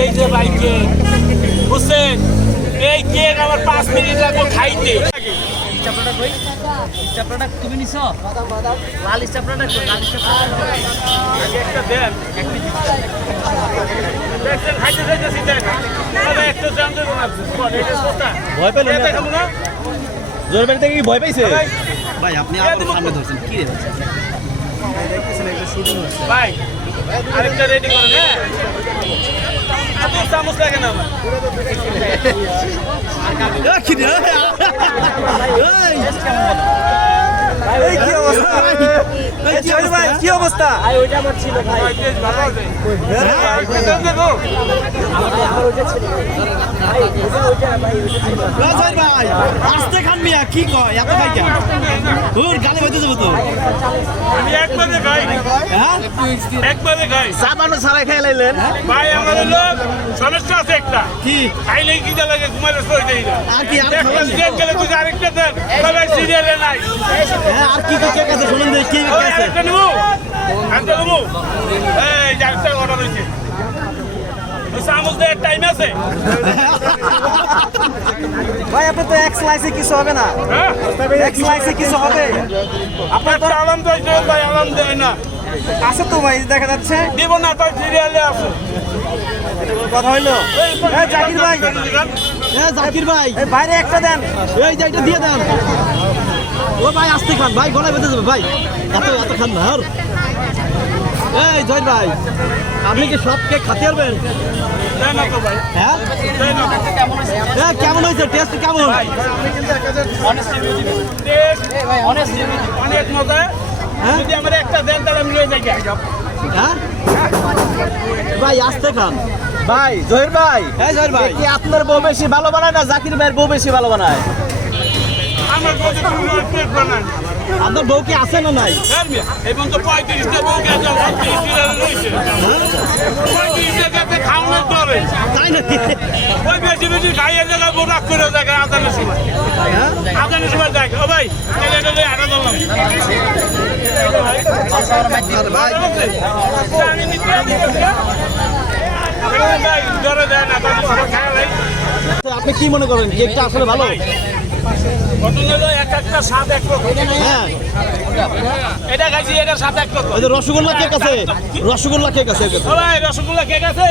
এই যে ভাই কেক বুঝছেন এই কেক আমার পাঁচ মিনিট লাগবে খাইতে। কই? তুমি নিছো? লাল লাল একটা দেন। দেখছেন খাইতে যাইতেছি একটু দেবো না। ভয় পেলেন না? জোর বাড়ি থেকে কি ভয় পাইছে? ভাই, ভাই আপনি আবার সামনে ধরছেন কি রে? ভাই আরেকটা রেডি করেন হ্যাঁ? কি অবস্থা ভাই ভাই ভাই ভাই। ভাই, ভাই ভাই ভাই আস্তে খান মিয়া কি কয় এত ভাই গালে হইতে যাব তো আমি একবারে হ্যাঁ একবারে খাই সাবানো সারাই খাই লাইলেন। ভাই আমার হলো সমস্যা আছে একটা। কি? খাইলেই কি যা লাগে ঘুমাইলে সই দেই না। আর কি আর একটা খাবেন? সিরিয়াল গেলে তুই আরেকটা দেন তবে সিরিয়ালে নাই। হ্যাঁ আর কি কে কাছে? শুনুন দেখি কি ওই কাছে? নেব? আরেকটা নেব? এই যে আরেকটা অর্ডার চামচ দেওয়ার টাইম আছে। ভাই আপনি তো এক স্লাইসে কিছু হবে না। হ্যাঁ? এক স্লাইসে কিছু হবে। আপনার তো আলাম তো দেয় না। আছে তো ভাই দেখা যাচ্ছে। দিব না তাই সিরিয়ালে আছে। কথা হইল? জাকির ভাই। এ জাকির ভাই। বাইরে একটা দেন। এই যে এটা দিয়ে দেন। ও ভাই আসতে খান। ভাই গলায় বেঁধে যাবে ভাই। এত এত খান না আর এই জয় ভাই আপনি কি সব কেক খাতে পারবেন দেয় না তো ভাই। হ্যাঁ? দেয় না এ, কেমন হয়েছে? টেস্ট কেমন টেস্ট অনেক মজা। হ্যাঁ? যদি আমার একটা দেন তাহলে আমি লয়ে যাই হ্যাঁ? ভাই আসতে খান। ভাই জহির ভাই। হ্যাঁ জহির ভাই। কি আপনার বউ বেশি ভালো বানায় না জাকির ভাইয়ের বউ বেশি ভালো বানায়? আমার টেস্ট বানান আপনার বউ কি আছে না নাই? এবং তো পঁয়ত্রিশটা বউ গেছে পঁয়ত্রিশটা খাওয়ানোর তাই নাকি? ওই বেশি বেশি খাইয়ে জায়গা বোরাক করে দেখে আদানের সময়। হ্যাঁ? আদানের সময় দেখ ও ভাই এটা আটা আপনি কি মনে করেন কেকটা আসলে ভালো? হ্যাঁ। রসগোল্লা কেক আছে রসগোল্লা কেক আছে। রসগোল্লা কেক আছে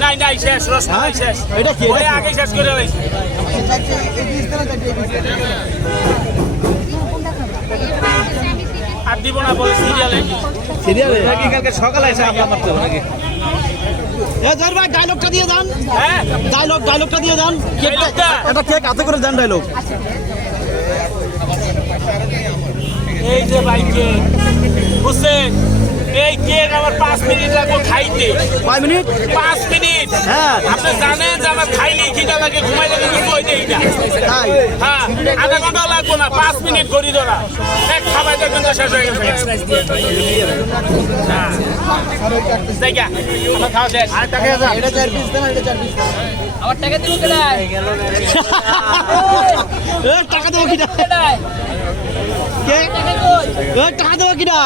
নাই নাই শেষ রসগোল্লা শেষ এটা কি, আগে শেষ করে আর দিব না বলে সিরিয়ালে সিরিয়ালে নাকি কালকে সকালে এসে আমরা মারতে হবে নাকি? এ ভাই ডায়লগটা দিয়ে দেন। হ্যাঁ। ডায়লগ ডায়লগটা দিয়ে দেন। Dialogue-টা? কেক হাতে করে দেন ডায়লগ এই যে ভাই কেক বুঝছেন এই কেক আমার পাঁচ মিনিট লাগবে খাইতে। কয় মিনিট? পাঁচ মিনিট। হ্যাঁ। আপনি জানেন যে আমার খাইলেই খিদা লাগে ঘুমাইলে কিন্তু কই দেই না। হ্যাঁ আধা ঘণ্টা লাগবো না পাঁচ মিনিট ঘড়ি ধরা। এক খাবাই দেখবেন তো শেষ। হয়ে গেছে আমার টাকা দিল কেডাই এ টাকা দেবো কিনা? টাকা কই? এ টাকা দেবো কিনা?